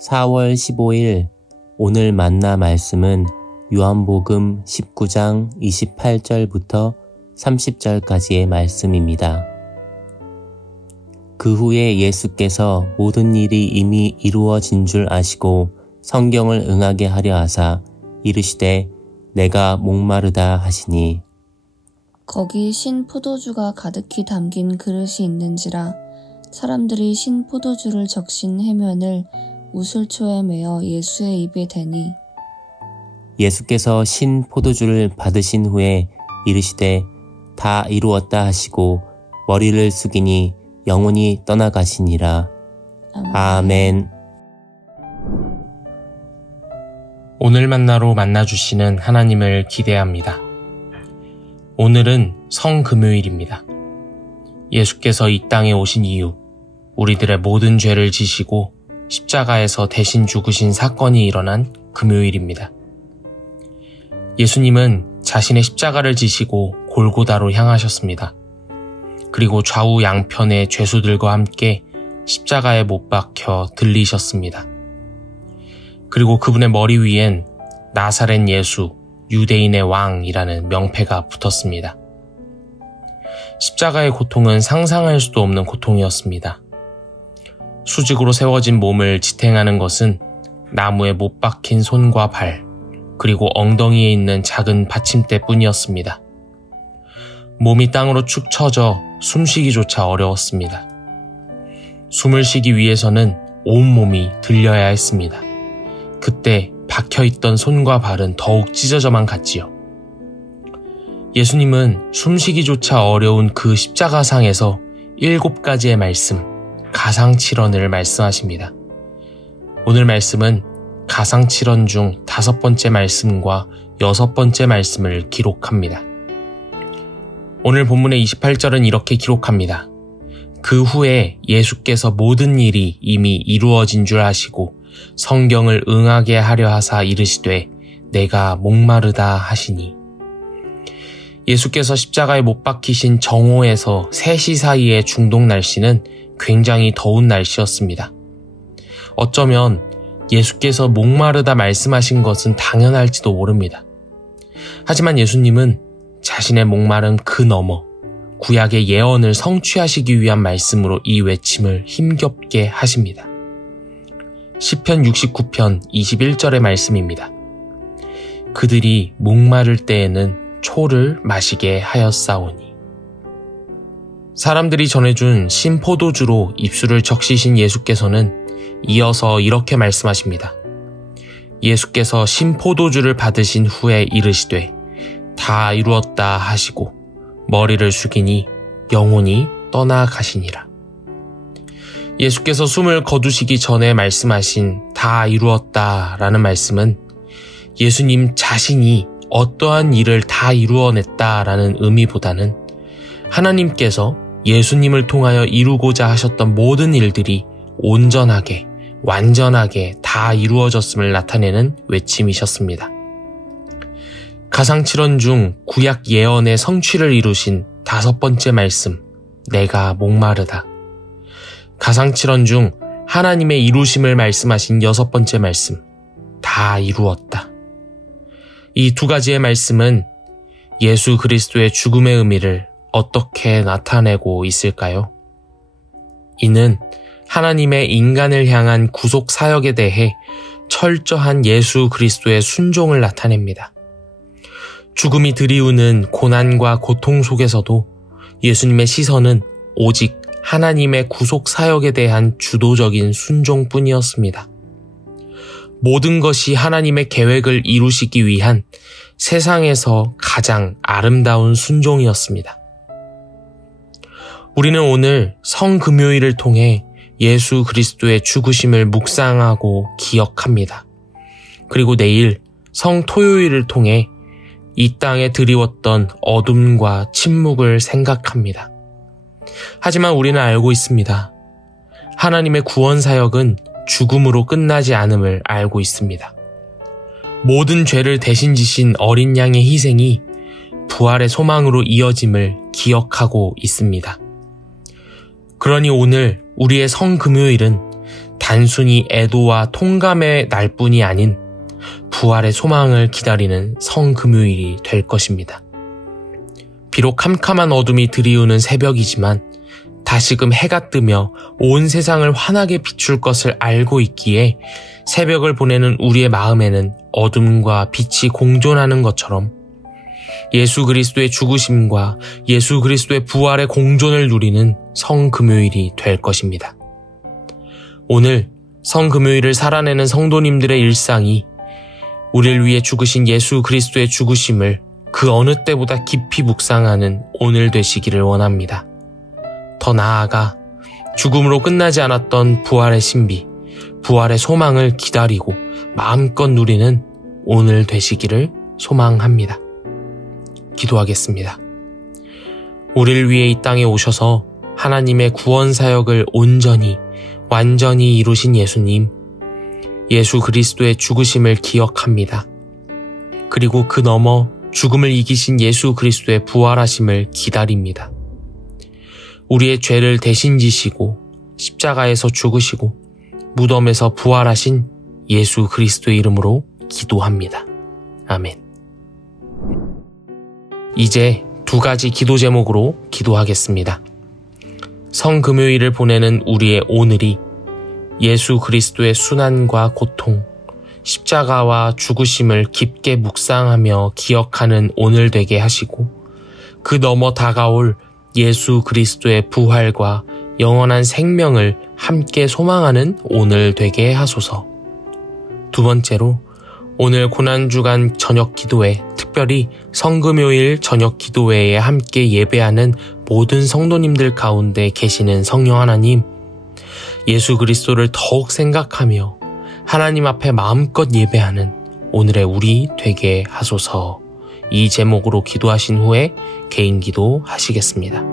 4월 15일 오늘 만나 말씀은 요한복음 19장 28절부터 30절까지의 말씀입니다. 그 후에 예수께서 모든 일이 이미 이루어진 줄 아시고 성경을 응하게 하려 하사 이르시되 내가 목마르다 하시니 거기 신 포도주가 가득히 담긴 그릇이 있는지라 사람들이 신 포도주를 적신 해면을 우슬초에 매어 예수의 입에 대니 예수께서 신 포도주를 받으신 후에 이르시되 다 이루었다 하시고 머리를 숙이니 영혼이 떠나가시니라. 아멘. 오늘 만나로 만나주시는 하나님을 기대합니다. 오늘은 성금요일입니다. 예수께서 이 땅에 오신 이후 우리들의 모든 죄를 지시고 십자가에서 대신 죽으신 사건이 일어난 금요일입니다. 예수님은 자신의 십자가를 지시고 골고다로 향하셨습니다. 그리고 좌우 양편의 죄수들과 함께 십자가에 못 박혀 들리셨습니다. 그리고 그분의 머리 위엔 나사렛 예수, 유대인의 왕이라는 명패가 붙었습니다. 십자가의 고통은 상상할 수도 없는 고통이었습니다. 수직으로 세워진 몸을 지탱하는 것은 나무에 못 박힌 손과 발, 그리고 엉덩이에 있는 작은 받침대뿐이었습니다. 몸이 땅으로 축 처져 숨쉬기조차 어려웠습니다. 숨을 쉬기 위해서는 온몸이 들려야 했습니다. 그때 박혀있던 손과 발은 더욱 찢어져만 갔지요. 예수님은 숨쉬기조차 어려운 그 십자가상에서 7가지의 말씀, 가상칠언을 말씀하십니다. 오늘 말씀은 가상칠언 중 5번째 말씀과 6번째 말씀을 기록합니다. 오늘 본문의 28절은 이렇게 기록합니다. 그 후에 예수께서 모든 일이 이미 이루어진 줄 아시고 성경을 응하게 하려 하사 이르시되 내가 목마르다 하시니 예수께서 십자가에 못 박히신 정오에서 3시 사이의 중동 날씨는 굉장히 더운 날씨였습니다. 어쩌면 예수께서 목마르다 말씀하신 것은 당연할지도 모릅니다. 하지만 예수님은 자신의 목마름 그 너머 구약의 예언을 성취하시기 위한 말씀으로 이 외침을 힘겹게 하십니다. 시편 69편 21절의 말씀입니다. 그들이 목마를 때에는 초를 마시게 하였사오니. 사람들이 전해준 신포도주로 입술을 적시신 예수께서는 이어서 이렇게 말씀하십니다. 예수께서 신포도주를 받으신 후에 이르시되 다 이루었다 하시고 머리를 숙이니 영혼이 떠나가시니라. 예수께서 숨을 거두시기 전에 말씀하신 다 이루었다 라는 말씀은 예수님 자신이 어떠한 일을 다 이루어냈다 라는 의미보다는 하나님께서 예수님을 통하여 이루고자 하셨던 모든 일들이 온전하게, 완전하게 다 이루어졌음을 나타내는 외침이셨습니다. 가상칠언 중 구약 예언의 성취를 이루신 5번째 말씀, 내가 목마르다. 가상칠언 중 하나님의 이루심을 말씀하신 6번째 말씀, 다 이루었다. 이 2가지의 말씀은 예수 그리스도의 죽음의 의미를 어떻게 나타내고 있을까요? 이는 하나님의 인간을 향한 구속 사역에 대해 철저한 예수 그리스도의 순종을 나타냅니다. 죽음이 들이우는 고난과 고통 속에서도 예수님의 시선은 오직 하나님의 구속 사역에 대한 주도적인 순종뿐이었습니다. 모든 것이 하나님의 계획을 이루시기 위한 세상에서 가장 아름다운 순종이었습니다. 우리는 오늘 성금요일을 통해 예수 그리스도의 죽으심을 묵상하고 기억합니다. 그리고 내일 성토요일을 통해 이 땅에 드리웠던 어둠과 침묵을 생각합니다. 하지만 우리는 알고 있습니다. 하나님의 구원 사역은 죽음으로 끝나지 않음을 알고 있습니다. 모든 죄를 대신 지신 어린 양의 희생이 부활의 소망으로 이어짐을 기억하고 있습니다. 그러니 오늘 우리의 성금요일은 단순히 애도와 통감의 날뿐이 아닌 부활의 소망을 기다리는 성금요일이 될 것입니다. 비록 캄캄한 어둠이 드리우는 새벽이지만 다시금 해가 뜨며 온 세상을 환하게 비출 것을 알고 있기에 새벽을 보내는 우리의 마음에는 어둠과 빛이 공존하는 것처럼 예수 그리스도의 죽으심과 예수 그리스도의 부활의 공존을 누리는 성금요일이 될 것입니다. 오늘 성금요일을 살아내는 성도님들의 일상이 우리를 위해 죽으신 예수 그리스도의 죽으심을 그 어느 때보다 깊이 묵상하는 오늘 되시기를 원합니다. 더 나아가 죽음으로 끝나지 않았던 부활의 신비, 부활의 소망을 기다리고 마음껏 누리는 오늘 되시기를 소망합니다. 기도하겠습니다. 우리를 위해 이 땅에 오셔서 하나님의 구원 사역을 온전히, 완전히 이루신 예수님, 예수 그리스도의 죽으심을 기억합니다. 그리고 그 너머 죽음을 이기신 예수 그리스도의 부활하심을 기다립니다. 우리의 죄를 대신 지시고 십자가에서 죽으시고 무덤에서 부활하신 예수 그리스도의 이름으로 기도합니다. 아멘. 이제 두 가지 기도 제목으로 기도하겠습니다. 성금요일을 보내는 우리의 오늘이 예수 그리스도의 순환과 고통, 십자가와 죽으심을 깊게 묵상하며 기억하는 오늘 되게 하시고 그 너머 다가올 예수 그리스도의 부활과 영원한 생명을 함께 소망하는 오늘 되게 하소서. 두 번째로 오늘 고난주간 저녁 기도회, 특별히 성금요일 저녁 기도회에 함께 예배하는 모든 성도님들 가운데 계시는 성령 하나님, 예수 그리스도를 더욱 생각하며 하나님 앞에 마음껏 예배하는 오늘의 우리 되게 하소서. 이 제목으로 기도하신 후에 개인 기도 하시겠습니다.